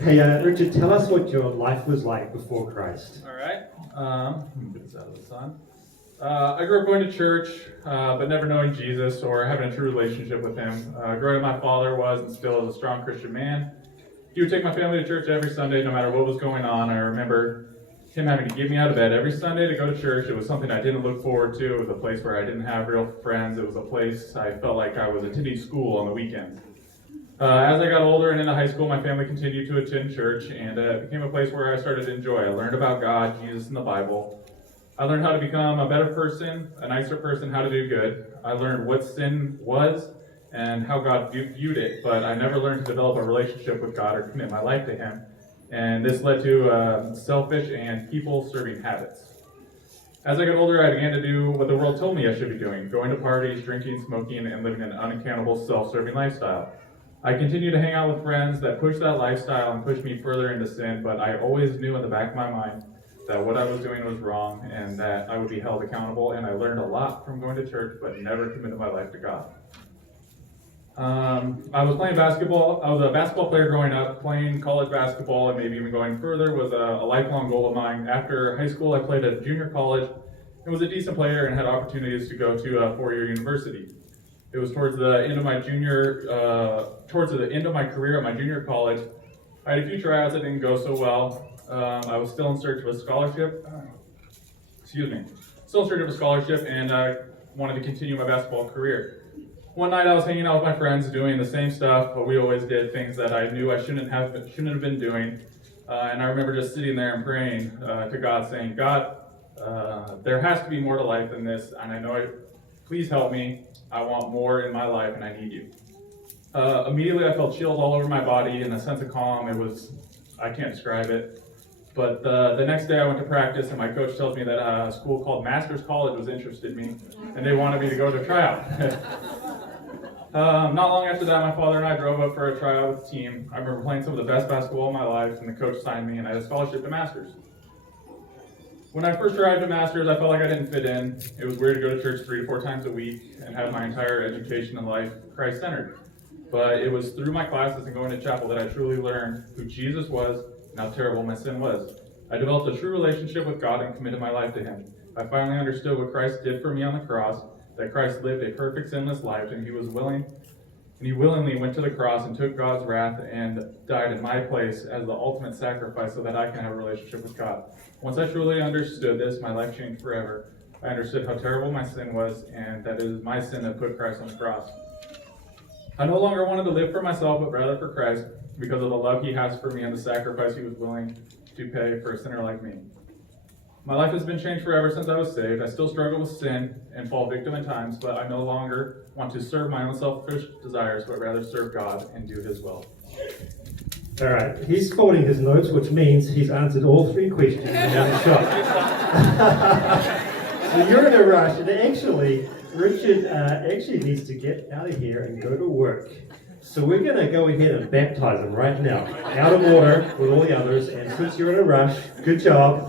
Hey, Richard, tell us what your life was like before Christ. All right. Let me get this out of the sun. I grew up going to church, but never knowing Jesus or having a true relationship with him. Growing up, my father was and still is a strong Christian man. He would take my family to church every Sunday, no matter what was going on. I remember him having to get me out of bed every Sunday to go to church. It was something I didn't look forward to. It was a place where I didn't have real friends. It was a place I felt like I was attending school on the weekends. As I got older and into high school, my family continued to attend church, and it became a place where I started to enjoy. I learned about God, Jesus, and the Bible. I learned how to become a better person, a nicer person, how to do good. I learned what sin was and how God viewed it, but I never learned to develop a relationship with God or commit my life to him. And this led to selfish and people-serving habits. As I got older, I began to do what the world told me I should be doing, going to parties, drinking, smoking, and living an unaccountable, self-serving lifestyle. I continued to hang out with friends that pushed that lifestyle and pushed me further into sin, but I always knew in the back of my mind that what I was doing was wrong and that I would be held accountable, and I learned a lot from going to church, but never committed my life to God. I was playing basketball. I was a basketball player growing up. Playing college basketball and maybe even going further was a lifelong goal of mine. After high school, I played at junior college and was a decent player and had opportunities to go to a four-year university. It was towards the end of my career at my junior college. I had a few tryouts that didn't go so well. I was still in search of a scholarship. Still in search of a scholarship, and I wanted to continue my basketball career. One night I was hanging out with my friends doing the same stuff, but we always did things that I knew I shouldn't have been doing. And I remember just sitting there and praying to God, saying, God, there has to be more to life than this, and I know it. Please help me. I want more in my life, and I need you. Immediately I felt chills all over my body and a sense of calm. I can't describe it. But the next day I went to practice, and my coach tells me that a school called Masters College was interested in me, and they wanted me to go to a tryout. Not long after that, my father and I drove up for a tryout with the team. I remember playing some of the best basketball of my life, and the coach signed me, and I had a scholarship to Masters. When I first arrived at Masters, I felt like I didn't fit in. It was weird to go to church 3 to 4 times a week and have my entire education and life Christ-centered. But it was through my classes and going to chapel that I truly learned who Jesus was and how terrible my sin was. I developed a true relationship with God and committed my life to him. I finally understood what Christ did for me on the cross, that Christ lived a perfect sinless life, and he willingly went to the cross and took God's wrath and died in my place as the ultimate sacrifice so that I can have a relationship with God. Once I truly understood this, my life changed forever. I understood how terrible my sin was and that it is my sin that put Christ on the cross. I no longer wanted to live for myself, but rather for Christ because of the love he has for me and the sacrifice he was willing to pay for a sinner like me. My life has been changed forever since I was saved. I still struggle with sin and fall victim at times, but I no longer want to serve my own selfish desires, but rather serve God and do his will. All right, he's folding his notes, which means he's answered all 3 questions in one shot. So you're in a rush, and actually, Richard actually needs to get out of here and go to work. So we're going to go ahead and baptize him right now, out of order with all the others, and since you're in a rush, good job.